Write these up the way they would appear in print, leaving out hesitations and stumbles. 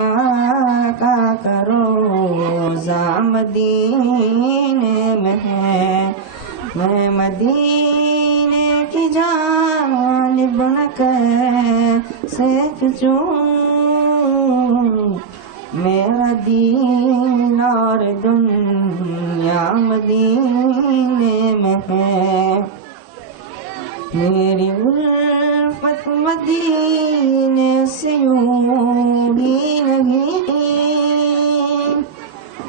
آقا کا روزہ مدینے میں ہے، میں مدینے کی جانب نہ کیسے کھنچوں، میرا دین اور دنیا مدینے میں ہے، میری الفت مدینے سے یوں ہی نہیں،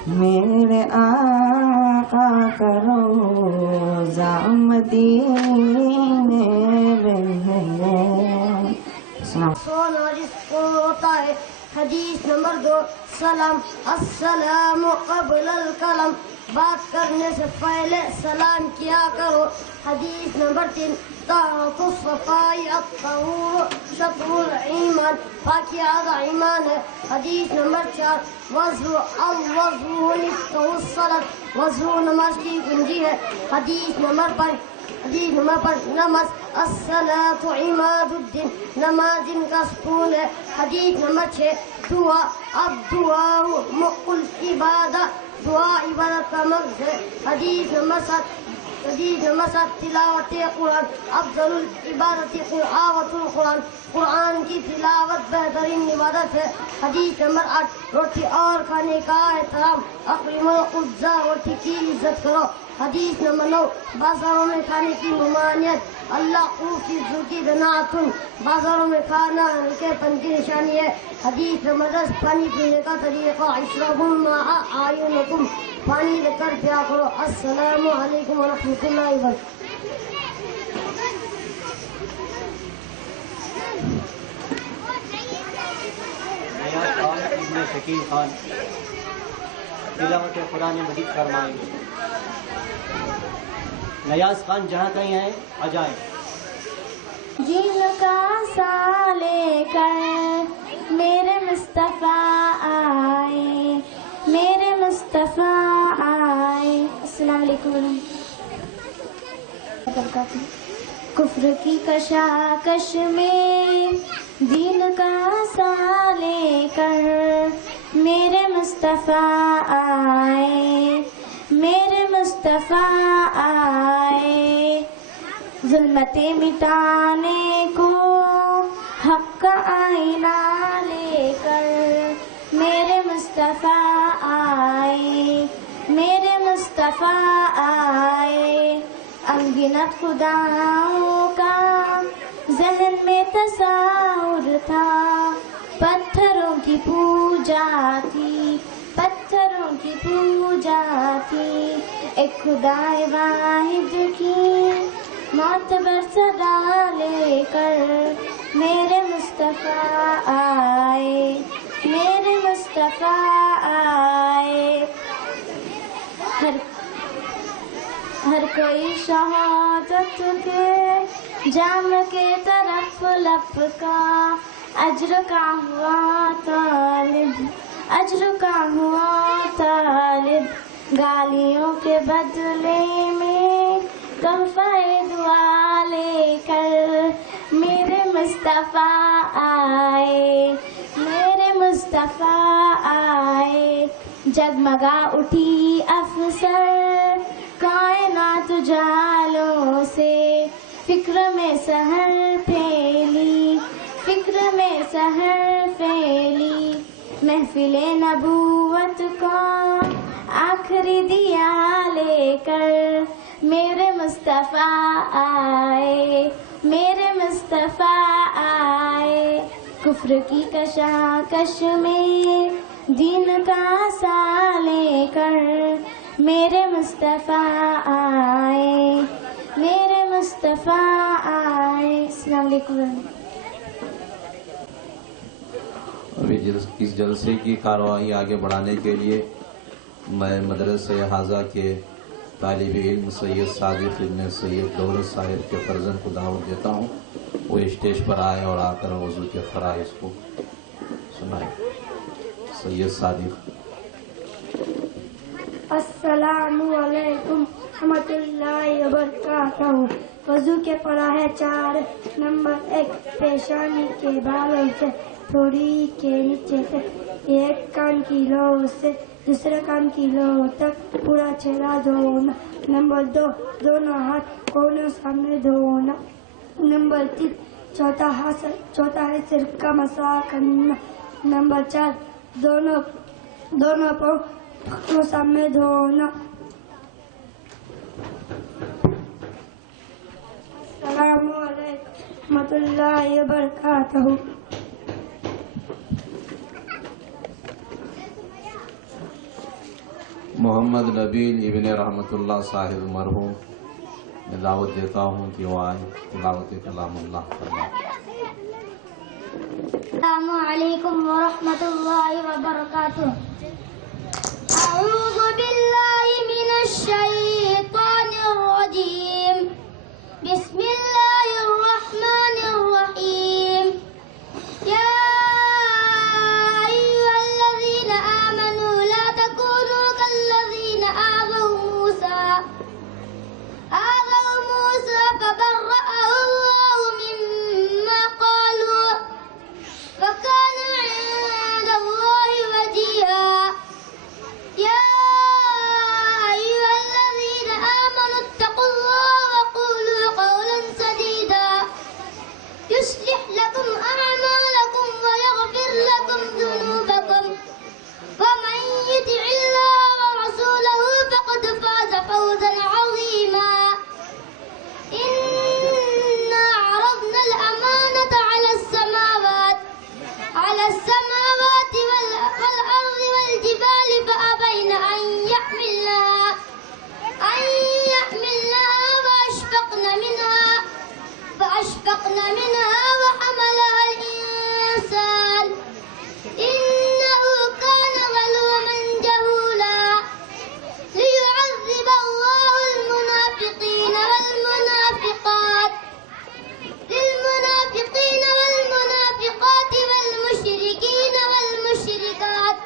میرے آقا کا روزہ مدینے میں ہے۔ سونا جس کو ہوتا ہے۔ حدیث نمبر 2، سلام السلام قبل الکلام، بات کرنے سے پہلے سلام کیا کرو۔ حدیث نمبر 3، طاعت الصفائی الطہور شطر الایمان، پاکی آدھا ایمان ہے۔ حدیث نمبر 4، وضو الوضو نصف الصلاۃ، وضو نماز کی کنجی ہے۔ حدیث نمبر 5، نماز الصلاۃ عماد الدین، نماز ان کا ستون ہے۔ حدیث نمبر 6، دعا الدعاء مخ العبادہ، دعا عبادت کا مغز ہے۔ حدیث نمبر 7، تلاوت قرآن افضل العبادت تلاوت القرآن، قرآن کی تلاوت بہترین عبادت ہے۔ حدیث نمبر 8، روٹی اور کھانے کا احترام، اکرم الخبزہ، روٹی کی عزت کرو۔ حدیث نمبر 9، بازاروں میں کھانے کی ممانعت، اللہ کی ذکی دناتن، بازاروں میں کھانا ہلکے پن کی نشانی ہے۔ حدیث نمبر 10، پانی پینے کا طریقہ، اشربوا الماء اعینکم، پانی لے کر پیا کرو۔ السلام علیکم ورحمۃ اللہ وبرکاتہ۔ ابن شکیل خان تلاوت قرآن مجید فرمائیں گے۔ نیاز خان جہاں کہیں ہیں آ جائیں۔ جن کا سا لے کر میرے مصطفیٰ آئے، میرے مصطفیٰ آئے۔ السلام علیکم ورحمۃ اللہ وبرکاتہ۔ کفر کی کشاکش میں دین کا سا لے کر میرے مصطفیٰ آئے، میرے مصطفیٰ آئے، ظلمتیں مٹانے کو حق کا آئینہ لے کر میرے مصطفیٰ آئے، میرے مصطفیٰ آئے۔ انگنت خداؤں کا ذہن میں تصور تھا، پتھروں کی پوجا تھی، پتھروں کی پوجا تھی، ایک خدا واحد کی معتبر صدا لے کر میرے مصطفیٰ آئے، میرے مصطفیٰ آئے۔ ہر کوئی شہادت کے جام کے طرف لپکا، اجر کا ہوا طالب، اجر کا ہوا طالب، گالیوں کے بدلے میں تحفہ دعا لے کر میرے مصطفیٰ آئے، میرے مصطفیٰ آئے۔ جگمگا اٹھی افسر کائنات جالوں سے، فکر میں سحر پھیلی، فکر میں سحر پھیلی، محفل نبوت کا آخری دیا لے کر میرے مصطفیٰ آئے، میرے مصطفیٰ آئے۔ کفر کی کشاکش میں دین کا سا لے کر میرے مصطفیٰ آئے، میرے مصطفیٰ آئے۔ السلام علیکم۔ ابھی اس جلسے کی کارروائی آگے بڑھانے کے لیے میں مدرسہ حاضہ کے طالب علم سید صادق ابن سید دولت صاحب کے فرزند کو دعوت دیتا ہوں، وہ اسٹیج پر آئے اور آ کر وضو کے فرائض کو سنائیں۔ سید صادق۔ السلام علیکم ورحمۃ اللہ وبرکاتہ۔ وضو کے پڑھا ہے 4۔ نمبر 1، پیشانی کے بالوں سے تھوڑی کے نیچے سے ایک کان کی لو سے دوسرے کان کی لو تک پورا چہرہ دھونا. نمبر 2 دونوں ہاتھ کونوں سامنے دھونا. نمبر 3 چوتھا ہے سر کا مسح کرنا. نمبر 4 دونوں پاؤں سامنے دھونا. السلام علیکم ورحمۃ اللہ وبرکاتہ. محمد نبیل ابن رحمت اللہ صاحب مرحوم میں دعوت دیتا ہوں کہ وہ آئیں تلاوت کلام اللہ فرمائیں. السلام علیکم ورحمۃ اللہ وبرکاتہ. اعوذ باللہ من الشیطان الرجیم. بسم اللہ الرحمن الرحیم. یا ایھا الذین آمنوا لا تکونوا کالذین آذوا موسیٰ فبرأہ اللہ مما قالوا وكان عند الله وجيها. يا أيها الذين آمنوا اتقوا الله وقولوا قولا سديدا يصلح لكم أعمالكم ويغفر لكم ذنوبكم ومن يطع الله ورسوله فقد فاز فوزا عظيما. إنا عرضنا الأمانة على السماوات والأرض والجبال فأبين أن يحملنها فأشفقن منها وحملها الإنسان إنه كان ظلوما جهولا. ليعذب الله المنافقين والمنافقات والمشركين والمشركات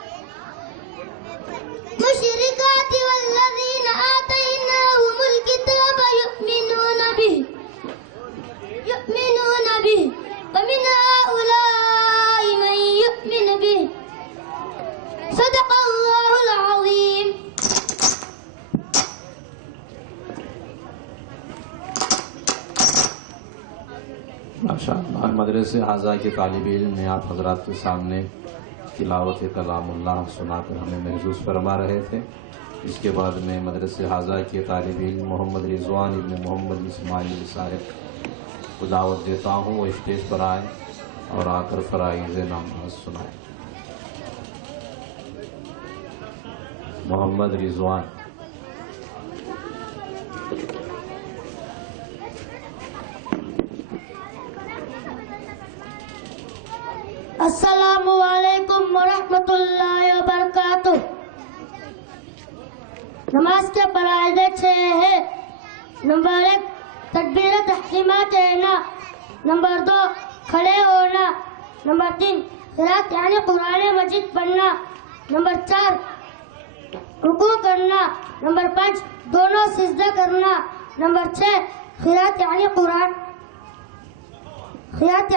والذين آتيناهم الكتاب يؤمنون به ومن هؤلاء من يؤمن به. صدق الله العظيم. ماشاءاللہ مدرسے حاضہ کے طالب علم نے آپ حضرات کے سامنے تلاوت کلام اللہ سنا کر ہمیں محظوظ فرما رہے تھے. اس کے بعد میں مدرسے حاضہ کے طالب علم محمد رضوان ابن محمد اسماعیل صاحب کو دعوت دیتا ہوں وہ اسٹیج پر آئیں اور آ کر فرائض نماز سنائیں. محمد رضوان. السلام علیکم ورحمۃ اللہ وبرکاتہ. نماز کے فرائض 6 ہے. نمبر 1 تکبیر تحریمہ کہنا. نمبر 2 کھڑے ہونا. نمبر 3 قرات یعنی قرآن مجید پڑھنا. نمبر 4 رکوع کرنا. نمبر 5 دونوں سجدہ کرنا. نمبر 6 قرات یعنی قرآن خیات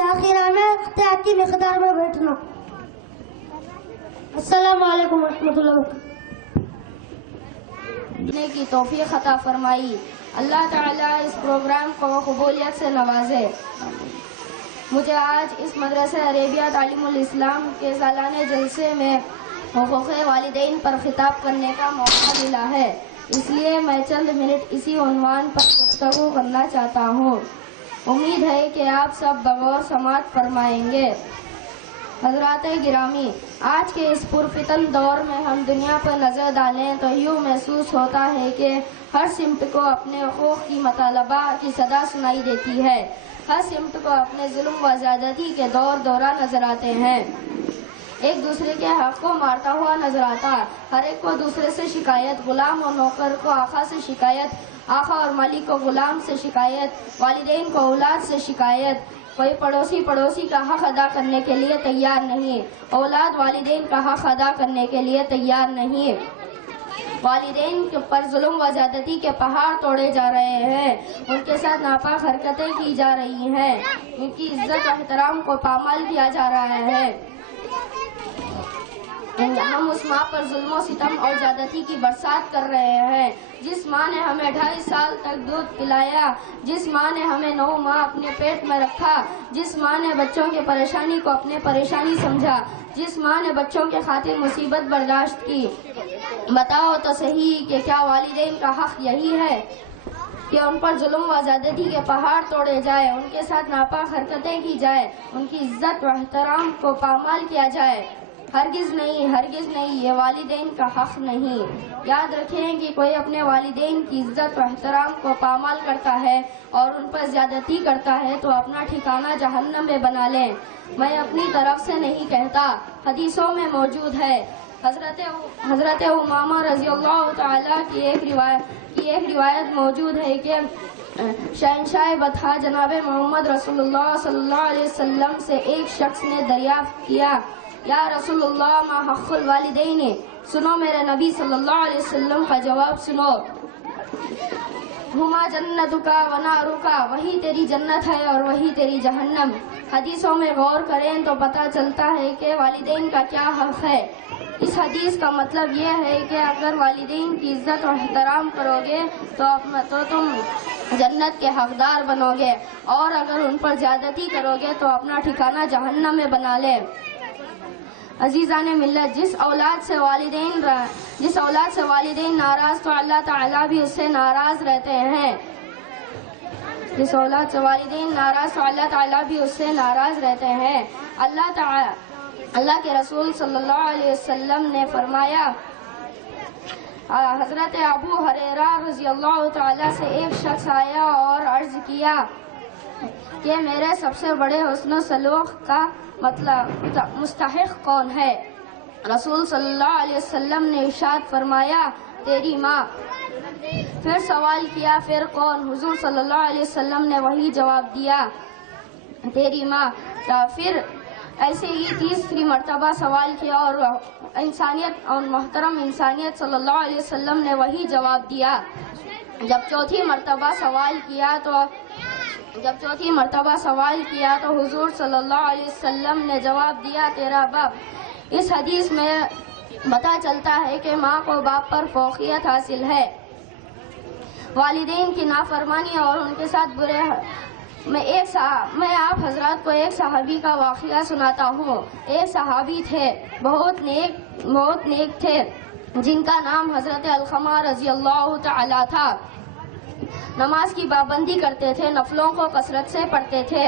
آخرانہ اختیار کی مقدار میں بیٹھنا. السلام علیکم ورحمۃ اللہ وبرکاتہ. کی توفیق عطا فرمائی. اللہ تعالیٰ اس پروگرام کو قبولیت سے نوازے. مجھے آج اس مدرسہ عربیہ تعلیم الاسلام کے سالانہ جلسے میں حقوق والدین پر خطاب کرنے کا موقع ملا ہے، اس لیے میں چند منٹ اسی عنوان پر گفتگو کرنا چاہتا ہوں. امید ہے کہ آپ سب بغور سماعت فرمائیں گے. حضرات گرامی، آج کے اس پرفتن دور میں ہم دنیا پر نظر ڈالیں تو یوں محسوس ہوتا ہے کہ ہر سمت کو اپنے حقوق کی مطالبہ کی صدا سنائی دیتی ہے. ہر سمت کو اپنے ظلم و زیادتی کے دورہ نظر آتے ہیں. ایک دوسرے کے حق کو مارتا ہوا نظر آتا. ہر ایک کو دوسرے سے شکایت، غلام اور نوکر کو آقا سے شکایت، آقا اور مالک کو غلام سے شکایت، والدین کو اولاد سے شکایت. کوئی پڑوسی کا حق ادا کرنے کے لیے تیار نہیں، اولاد والدین کا حق ادا کرنے کے لیے تیار نہیں. والدین پر ظلم و زیادتی کے پہاڑ توڑے جا رہے ہیں، ان کے ساتھ ناپاک حرکتیں کی جا رہی ہیں، ان کی عزت و احترام کو پامال کیا جا رہا ہے۔ ہم اس ماں پر ظلم و ستم اور زیادتی کی برسات کر رہے ہیں جس ماں نے ہمیں 2.5 سال تک دودھ پلایا، جس ماں نے ہمیں 9 ماہ اپنے پیٹ میں رکھا، جس ماں نے بچوں کی پریشانی کو اپنے پریشانی سمجھا، جس ماں نے بچوں کے خاطر مصیبت برداشت کی۔ بتاؤ تو صحیح کہ کیا والدین کا حق یہی ہے کہ ان پر ظلم و زیادتی کے پہاڑ توڑے جائے، ان کے ساتھ ناپاک حرکتیں کی جائے، ان کی عزت و احترام کو پامال کیا جائے؟ ہرگز نہیں، ہرگز نہیں، یہ والدین کا حق نہیں۔ یاد رکھیں کہ کوئی اپنے والدین کی عزت و احترام کو پامال کرتا ہے اور ان پر زیادتی کرتا ہے تو اپنا ٹھکانہ جہنم میں بنا لیں۔ میں اپنی طرف سے نہیں کہتا، حدیثوں میں موجود ہے۔ حضرت امامہ رضی اللہ تعالیٰ کی ایک روایت موجود ہے کہ شہنشاہ بطحا جناب محمد رسول اللہ صلی اللہ علیہ وسلم سے ایک شخص نے دریافت کیا، یا رسول اللہ ما حق الوالدین؟ سنو میرے نبی صلی اللہ علیہ وسلم کا جواب سنو، ہما جنتکا و نارکا، وہی تیری جنت ہے اور وہی تیری جہنم۔ حدیثوں میں غور کریں تو پتہ چلتا ہے کہ والدین کا کیا حق ہے۔ اس حدیث کا مطلب یہ ہے کہ اگر والدین کی عزت و احترام کرو گے تو تم جنت کے حقدار بنو گے، اور اگر ان پر زیادتی کرو گے تو اپنا ٹھکانہ جہنم میں بنا لے۔ عزیزان ملت، جس اولاد سے والدین ناراض تو اللہ تعالیٰ بھی اس سے ناراض رہتے ہیں۔ جس اولاد سے والدین ناراض تو اللہ تعالیٰ بھی اس سے ناراض رہتے ہیں۔ اللہ کے رسول صلی اللہ علیہ وسلم نے فرمایا، حضرت ابو ہریرہ رضی اللہ تعالیٰ سے ایک شخص آیا اور عرض کیا کہ میرے سب سے بڑے حسن و سلوک کا مستحق کون ہے؟ رسول صلی اللہ علیہ وسلم نے ارشاد فرمایا، تیری ماں۔ پھر سوال کیا، پھر کون؟ حضور صلی اللہ علیہ وسلم نے وہی جواب دیا، تیری ماں۔ پھر ایسے ہی تیسری مرتبہ سوال کیا اور انسانیت اور محترم انسانیت صلی اللہ علیہ وسلم نے وہی جواب دیا۔ جب چوتھی مرتبہ سوال کیا تو حضور صلی اللہ علیہ وسلم نے جواب دیا، تیرا باپ۔ اس حدیث میں پتہ چلتا ہے کہ ماں کو باپ پر فوقیت حاصل ہے۔ والدین کی نافرمانی اور ان کے ساتھ برے میں آپ حضرات کو ایک صحابی کا واقعہ سناتا ہوں۔ ایک صحابی تھے، بہت نیک تھے، جن کا نام حضرت علقمہ رضی اللہ تعالیٰ تھا۔ نماز کی پابندی کرتے تھے، نفلوں کو کثرت سے پڑھتے تھے،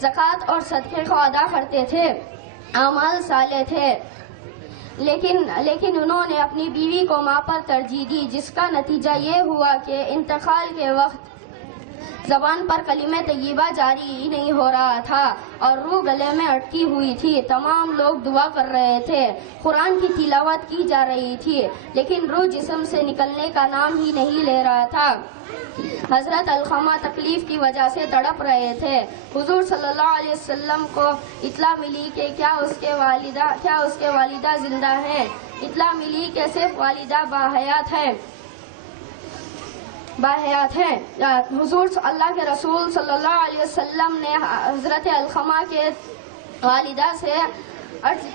زکوٰۃ اور صدقے کو ادا کرتے تھے، اعمال صالح تھے، لیکن انہوں نے اپنی بیوی کو ماں پر ترجیح دی، جس کا نتیجہ یہ ہوا کہ انتقال کے وقت زبان پر کلمہ طیبہ جاری ہی نہیں ہو رہا تھا اور روح گلے میں اٹکی ہوئی تھی۔ تمام لوگ دعا کر رہے تھے، قرآن کی تلاوت کی جا رہی تھی، لیکن روح جسم سے نکلنے کا نام ہی نہیں لے رہا تھا۔ حضرت علقمہ تکلیف کی وجہ سے تڑپ رہے تھے۔ حضور صلی اللہ علیہ وسلم کو اطلاع ملی کہ کیا اس کے والدہ زندہ ہیں۔ اطلاع ملی کہ صرف والدہ باحیات ہیں۔ حضور اللہ کے رسول صلی اللہ علیہ وسلم نے حضرت علقمہ کے والدہ سے عرض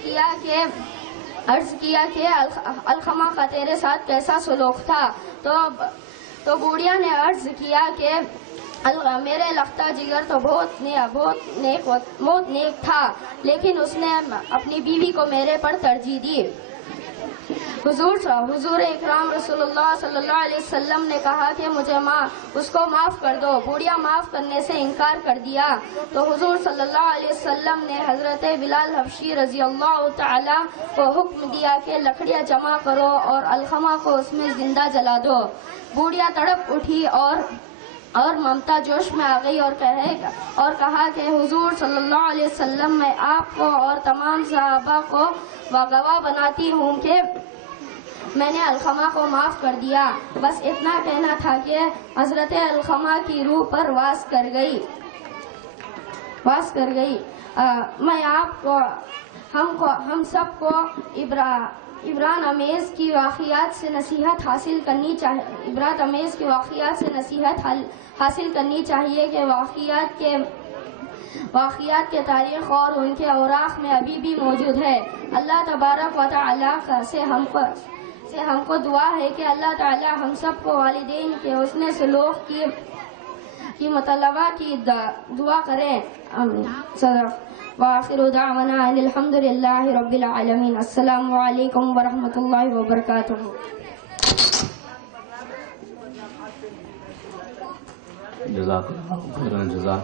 کیا کہ علقمہ کا تیرے ساتھ کیسا سلوک تھا؟ تو بوڑھیا نے عرض کیا کہ میرے لختہ جگر تو بہت نیک تھا، لیکن اس نے اپنی بیوی کو میرے پر ترجیح دی۔ حضور اکرام رسول اللہ صلی اللہ علیہ وسلم نے کہا کہ اس کو معاف کر دو۔ بوڑھیا معاف کرنے سے انکار کر دیا تو حضور صلی اللہ علیہ وسلم نے حضرت بلال حبشی رضی اللہ تعالیٰ کو حکم دیا کہ لکڑیاں جمع کرو اور علقمہ کو اس میں زندہ جلا دو۔ بوڑھیا تڑپ اٹھی اور ممتا جوش میں آ گئی اور کہا کہ حضور صلی اللہ علیہ وسلم، میں آپ کو اور تمام صحابہ کو گواہ بناتی ہوں کہ میں نے علقمہ کو معاف کر دیا۔ بس اتنا کہنا تھا کہ حضرت علقمہ کی روح پر واس کر گئی۔ میں آپ کو ہم سب کو عبرت آمیز کی واقعات سے نصیحت حاصل کرنی چاہیے کہ واقعات کے تاریخ اور ان کے اوراق میں ابھی بھی موجود ہے۔ اللہ تبارک و تعالیٰ سے ہم کو دعا ہے کہ اللہ تعالیٰ ہم سب کو والدین کے حسن سلوک کی مطالبہ کی دعا کریں۔ آمین۔ صدق۔ وآخر دعوانا ان الحمد للہ رب العالمین۔ السلام علیکم ورحمۃ اللہ وبرکاتہ۔ جزاک اللہ خیر الجزا۔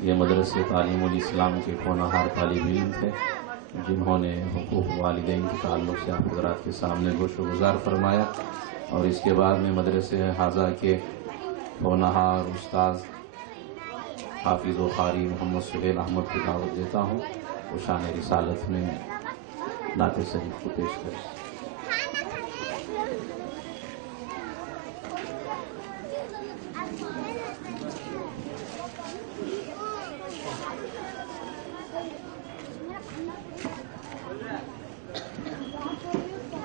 یہ مدرسے تعلیم الاسلام کے ہونہار طالب علم تھے جنہوں نے حقوق والدین کے تعلق سے آپ حضرات کے سامنے گوش و گزار فرمایا، اور اس کے بعد میں مدرسے حاضہ کے ہونہار استاذ حافظ و قاری محمد سہیل احمد کی دعوت دیتا ہوں، وہ شان رسالت میں نعت شریف کو پیش کریں۔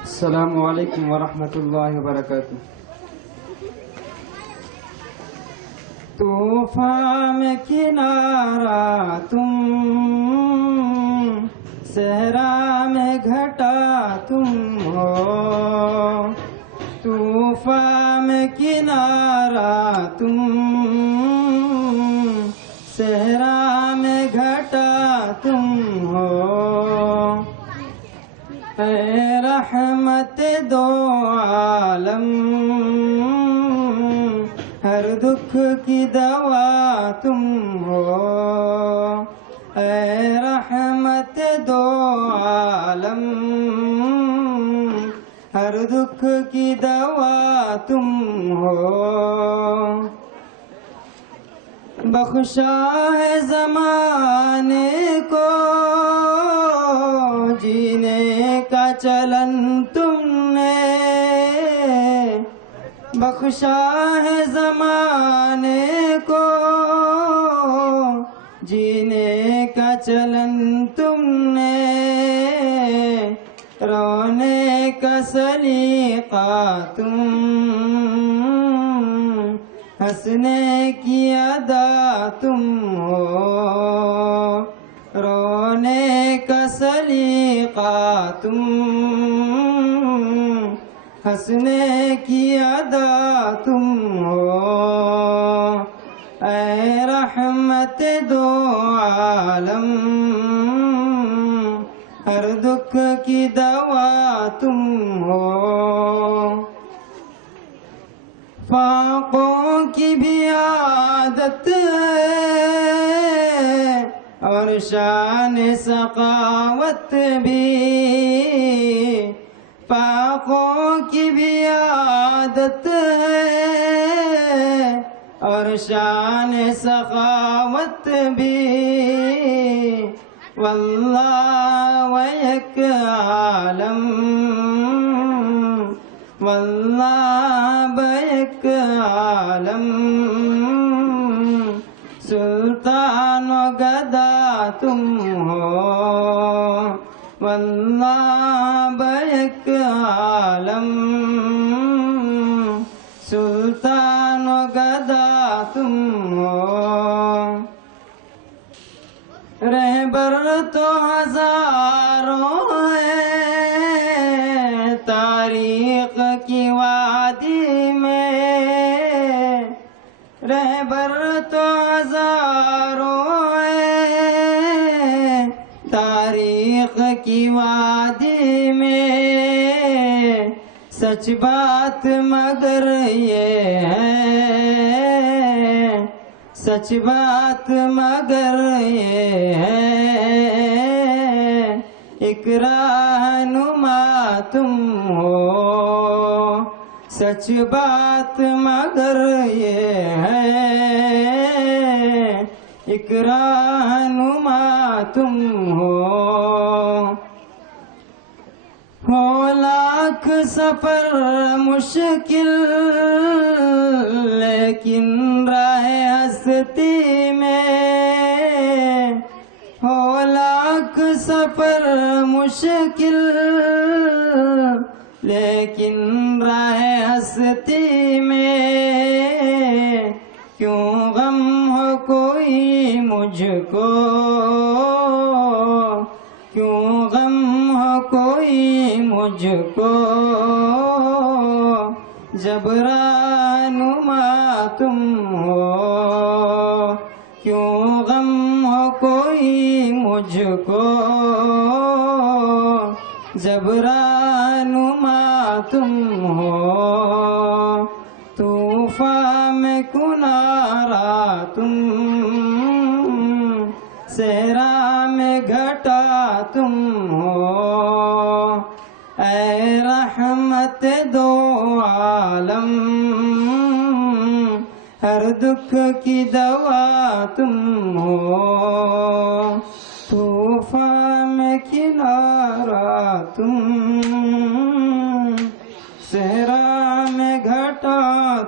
السلام علیکم ورحمۃ اللہ وبرکاتہ۔ طوفان میں کنارہ تم، صحرا میں گھٹا تم ہو، طوفان میں کنارہ تم، صحرا میں گھٹا تم ہو، اے رحمت دو عالم، ہر دکھ کی دوا تم ہو، اے رحمت دو عالم، ہر دکھ کی دوا تم ہو، بخشا ہے زمانے کو جینے کا چلن تم نے، بخشا ہے زمانے کو جینے کا چلن تم نے، رونے کا سلیقہ تم، ہنسنے کی ادا تم ہو، رونے کا سلیقہ تم، ہنسنے کی ادا تم ہو، اے رحمت دو عالم، ہر دکھ کی دوا تم ہو، فاقوں کی بھی عادت ہے اور شان سخاوت بھی، فاقوں کی بھی عادت ہے اور شان سخاوت بھی، واللہ ویک عالم، واللہ بیک عالم، سلطان و گدا تم ہو، واللہ بیک عالم، سلطان و گدا تم ہو، رہبر تو ہزاروں ہیں تاریخ کی وادی میں، رہبر تو ہزاروں ہیں تاریخ کی وادی میں، سچ بات مگر یہ ہے، سچ بات مگر یہ ہے، ایک رہنما تم ہو، سچ بات مگر یہ ہے، ایک رہنما تم ہو، لاکھ سفر مشکل لیکن راہ ہستی میں، ہو لاکھ سفر سفر مشکل لیکن راہ ہستی میں کیوں غم ہو کوئی مجھ کو، کیوں غم ہو کوئی مجھ کو، جب رہنما تم ہو، کیوں غم ہو کوئی مجھ کو، جب رہنما تم ہو، طوفان میں کنارہ تم، صحرا میں گھٹا تم ہو، اے رحمت دو عالم، ہر دکھ کی دوا تم ہو، طوفان میں کنارہ تم، صحرا میں گھٹا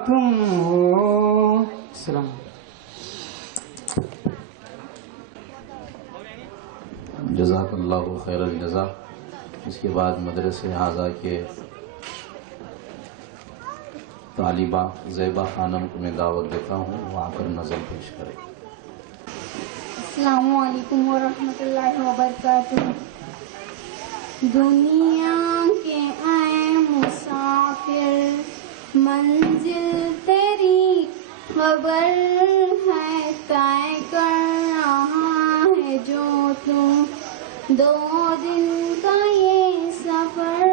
تم ہو۔ السلام جزاک اللہ خیر الجزا۔ اس کے بعد مدرسہ حاضہ کے طالبہ زیبہ خانم کو میں دعوت دیتا ہوں، وہ آ کر نظم پیش کرے۔ السلام علیکم ورحمۃ اللہ وبرکاتہ۔ دنیا کے اے مسافر منزل تیری خبر ہے، طے کر رہا ہے جو تو 2 دن کا یہ سفر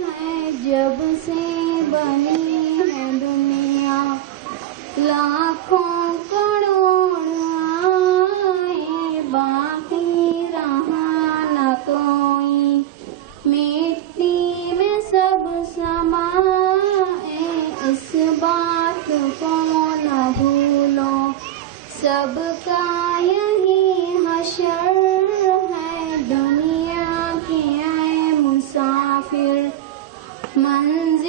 ہے، جب سے بنی ہے دنیا لاکھوں کروڑ آئے، باقی رہا نہ کوئی، مٹی میں سب سمائے، اس بات کو نہ بھولو سب کا یہی حشر ہے، دنیا کے اے مسافر منزل